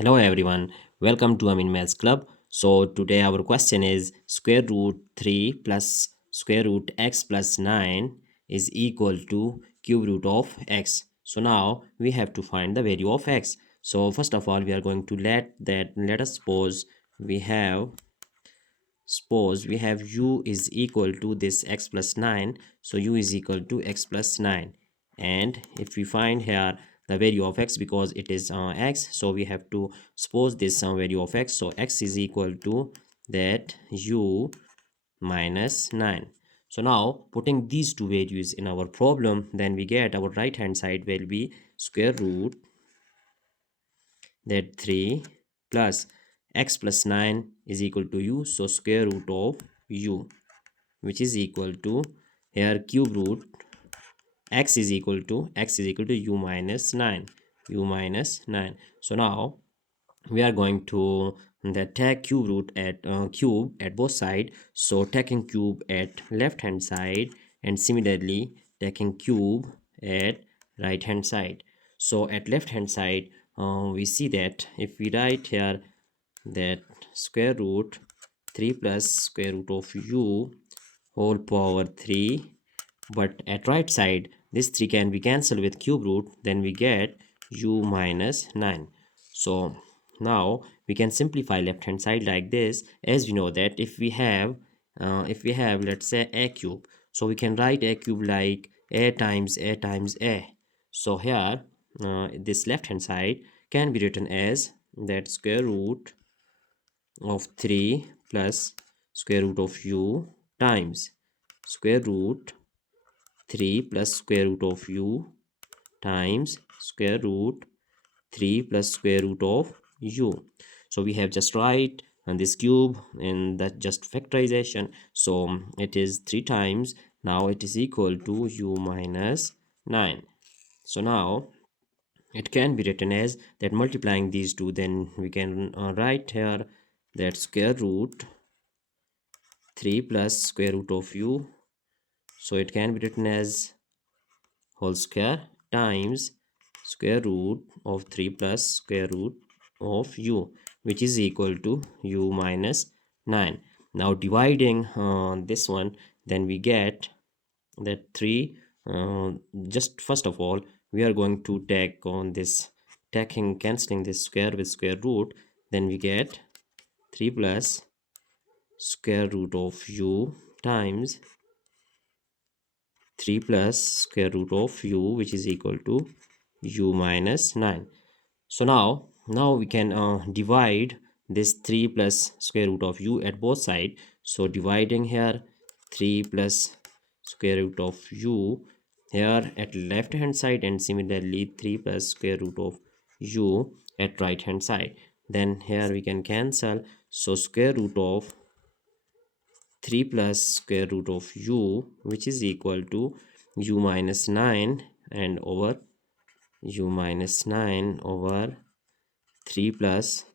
Hello everyone, welcome to Amin Maths Club. So today our question is square root 3 plus square root x plus 9 is equal to cube root of x. So now we have to find the value of x. So first of all we are going to let us suppose we have u is equal to this x plus 9. So u is equal to x plus 9, and if we find here the value of x, because it is x, so we have to suppose this value of x. So x is equal to that u minus 9. So now putting these two values in our problem, then we get our right hand side will be square root that 3 plus x plus 9 is equal to u. So square root of u, which is equal to here cube root x is equal to u minus 9, so now we are going to take cube root at cube at both side. So taking cube at left hand side and similarly taking cube at right hand side. So at left hand side we see that if we write here that square root 3 plus square root of u whole power 3, but at right side this 3 can be cancelled with cube root, then we get u minus 9. So now we can simplify left hand side like this, as we know that if we have let's say a cube, so we can write a cube like a times a times a. So here this left hand side can be written as that square root of 3 plus square root of u times square root 3 plus square root of u times square root 3 plus square root of u. So we have just write and this cube in that just factorization. So it is 3 times, now it is equal to u minus 9. So now it can be written as that multiplying these two, then we can write here that square root 3 plus square root of u. So it can be written as whole square times square root of 3 plus square root of u, which is equal to u minus 9. Now dividing this one, then we get that 3. Just first of all we are going to take on this, cancelling this square with square root, then we get 3 plus square root of u times 3 plus square root of u, which is equal to u minus 9. So now we can divide this 3 plus square root of u at both sides. So dividing here 3 plus square root of u here at left hand side, and similarly 3 plus square root of u at right hand side, then here we can cancel. So square root of 3 plus square root of u, which is equal to u minus 9 and over u minus 9 over 3 plus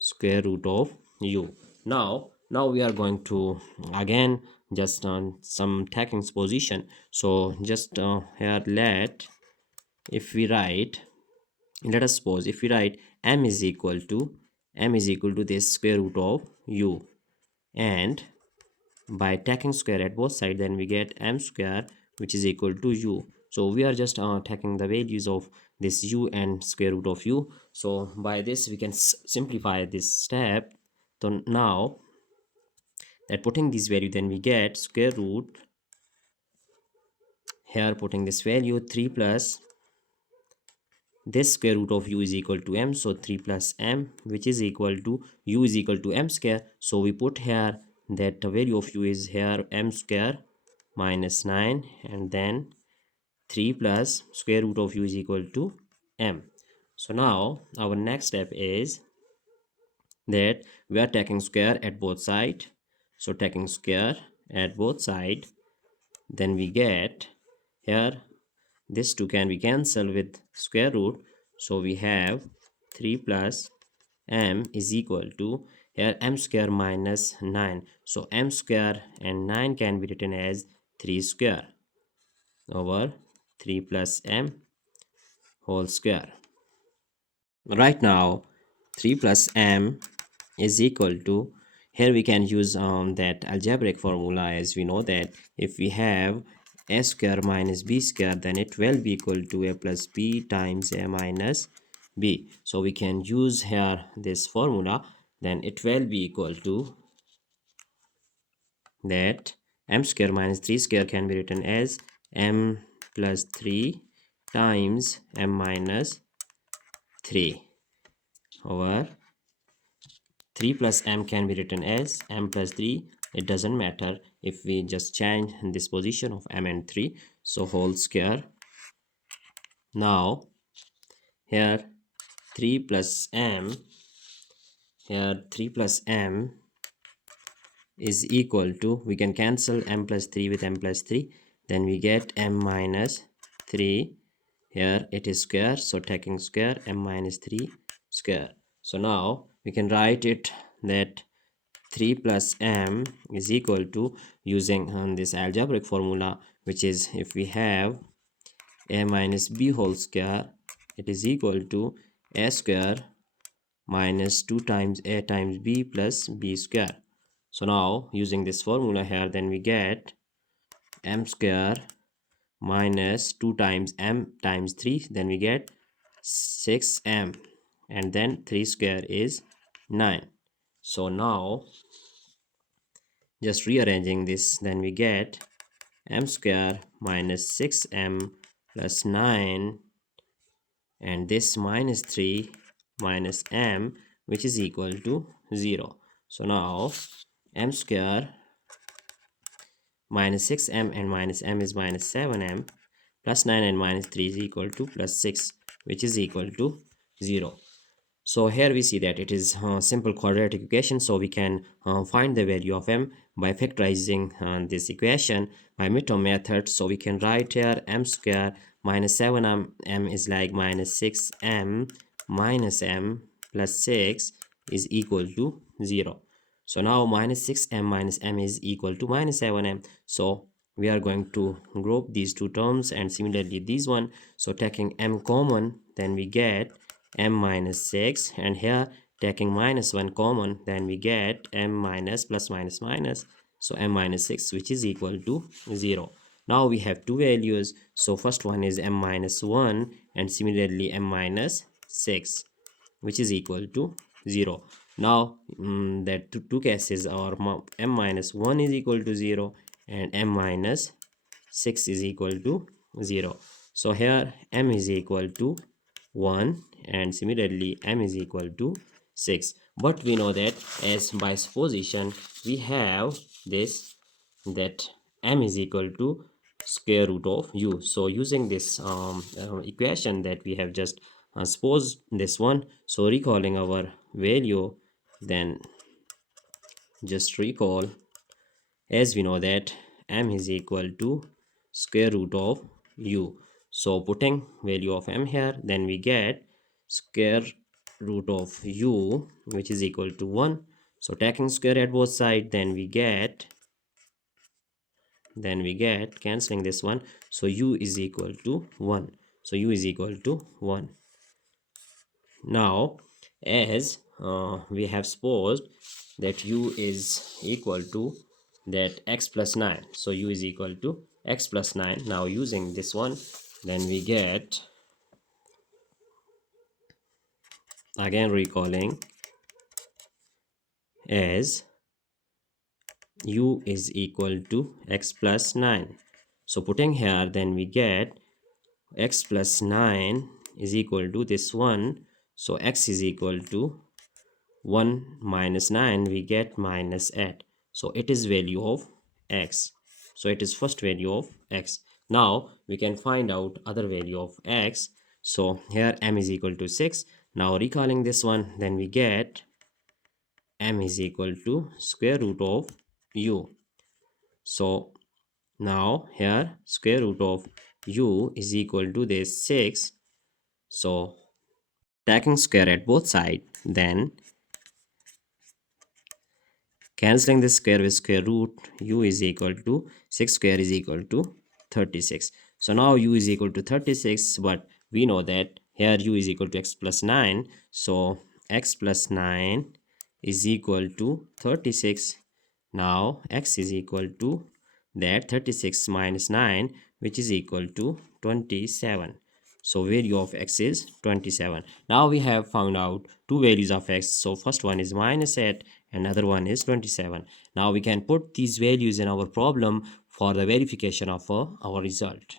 square root of u. Now we are going to again just on some taking position. So just here let us suppose if we write m is equal to this square root of u, and by taking square at both sides, then we get m square, which is equal to u. So we are just taking the values of this u and square root of u. So by this we can simplify this step. So now that putting this value, then we get square root, here putting this value 3 plus this square root of u is equal to m, so 3 plus m, which is equal to u is equal to m square. So we put here that the value of u is here m square minus 9, and then 3 plus square root of u is equal to m. So now our next step is that we are taking square at both sides. So taking square at both sides, then we get here this 2 can be cancelled with square root. So we have 3 plus m is equal to here m square minus 9. So m square and 9 can be written as 3 square over 3 plus m whole square. Right now 3 plus m is equal to, here we can use that algebraic formula, as we know that if we have a square minus b square, then it will be equal to a plus b times a minus b. So we can use here this formula, then it will be equal to that m square minus 3 square can be written as m plus 3 times m minus 3 over 3 plus m can be written as m plus 3. It doesn't matter if we just change this position of m and 3, so whole square. Now here 3 plus m, here 3 plus m is equal to, we can cancel m plus 3 with m plus 3, then we get m minus 3. Here it is square, so taking square, m minus 3 square. So now we can write it that 3 plus m is equal to, using this algebraic formula, which is if we have a minus b whole square, it is equal to a square minus 2 times a times b plus b square. So now using this formula here, then we get m square minus 2 times m times 3, then we get 6m, and then 3 square is 9. So now just rearranging this, then we get m square minus 6m plus 9, and this minus 3 minus m, which is equal to 0. So now m square minus 6m and minus m is minus 7m, plus 9 and minus 3 is equal to plus 6, which is equal to 0. So here we see that it is simple quadratic equation, so we can find the value of m by factorizing this equation by midterm method. So we can write here m square minus 7m, m is like minus 6m minus m plus 6 is equal to 0. So now minus 6m minus m is equal to minus 7m. So we are going to group these two terms, and similarly this one. So taking m common, then we get m minus 6, and here taking minus 1 common, then we get m minus plus minus minus, so m minus 6, which is equal to 0. Now we have two values, so first one is m minus 1, and similarly m minus 6, which is equal to 0. Now that two cases are m minus 1 is equal to 0 and m minus 6 is equal to 0. So here m is equal to 1 and similarly m is equal to 6. But we know that as by supposition we have this, that m is equal to square root of u. So using this equation that we have just supposed this one, so recalling our value, then just recall, as we know that m is equal to square root of u. So putting value of m here, then we get square root of u, which is equal to 1. So taking square at both sides, then we get cancelling this one, so u is equal to 1. So u is equal to 1. Now as we have supposed that u is equal to that x plus 9, so u is equal to x plus 9. Now using this one, then we get, again recalling, as u is equal to x plus 9. So putting here, then we get x plus 9 is equal to this one, so x is equal to 1 minus 9, we get minus 8. So it is value of x, so it is first value of x. Now we can find out other value of x. So here m is equal to 6. Now recalling this one, then we get m is equal to square root of u. So now here square root of u is equal to this 6. So taking square at both sides, then cancelling this square with square root, u is equal to 6 square is equal to 36. So now u is equal to 36, but we know that here u is equal to x plus 9. So x plus 9 is equal to 36. Now x is equal to that 36 minus 9, which is equal to 27. So value of x is 27. Now we have found out two values of x. So first one is minus 8, another one is 27. Now we can put these values in our problem for the verification of our result.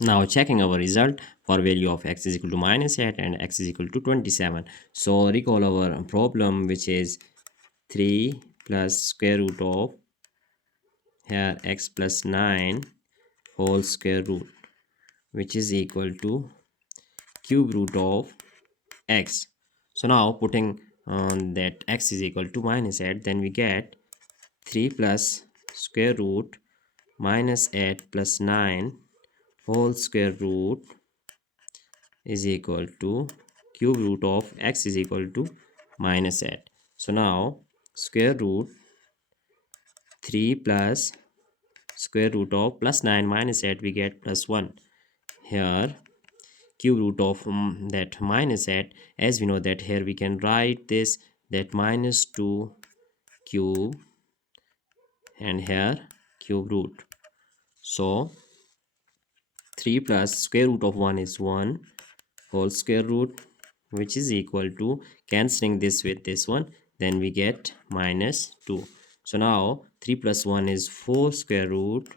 Now checking our result for value of x is equal to minus 8 and x is equal to 27. So recall our problem, which is 3 plus square root of here x plus 9 whole square root, which is equal to cube root of x. So now putting on that x is equal to minus 8, then we get 3 plus square root minus 8 plus 9 whole square root is equal to cube root of x is equal to minus 8. So now square root 3 plus square root of plus 9 minus 8, we get plus 1. Here cube root of that minus 8, as we know that here we can write this that minus 2 cube and here cube root. So 3 plus square root of 1 is 1 whole square root, which is equal to cancelling this with this one, then we get minus 2. So now 3 plus 1 is 4 square root,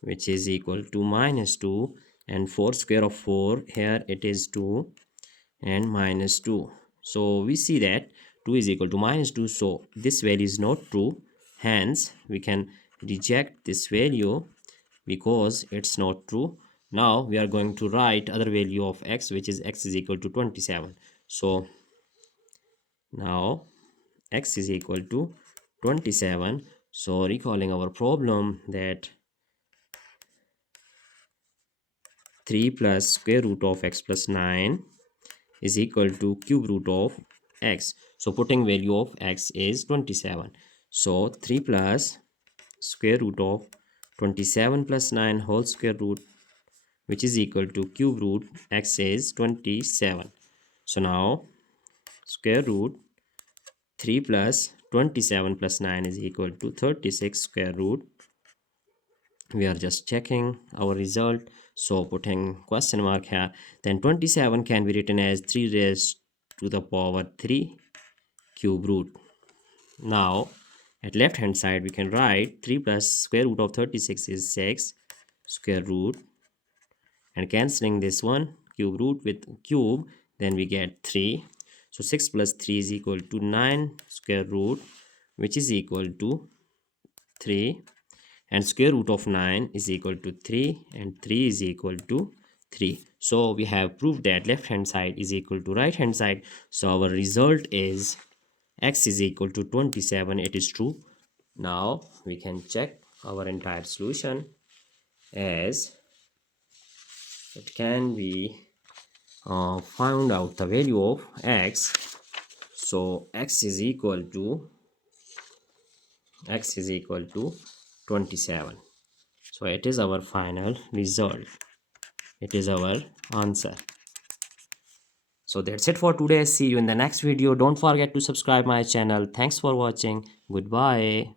which is equal to minus 2, and 4 square of 4 here it is 2 and minus 2. So we see that 2 is equal to minus 2, so this value is not true, hence we can reject this value because it's not true. Now we are going to write other value of x, which is x is equal to 27. So now x is equal to 27. So recalling our problem that 3 plus square root of x plus 9 is equal to cube root of x. So putting value of x is 27. So 3 plus square root of 27 plus 9 whole square root, which is equal to cube root x is 27. So now square root 3 plus 27 plus 9 is equal to 36 square root. We are just checking our result, so putting question mark here, then 27 can be written as 3 raised to the power 3 cube root. Now at left hand side we can write 3 plus square root of 36 is 6 square root, and cancelling this one cube root with cube, then we get 3. So 6 plus 3 is equal to 9 square root, which is equal to 3, and square root of 9 is equal to 3 and 3 is equal to 3. So we have proved that left hand side is equal to right hand side. So our result is x is equal to 27. It is true. Now we can check our entire solution, as it can be found out the value of x. So x is equal to 27. So it is our final result. It is our answer. So that's it for today. See you in the next video. Don't forget to subscribe my channel. Thanks for watching. Goodbye.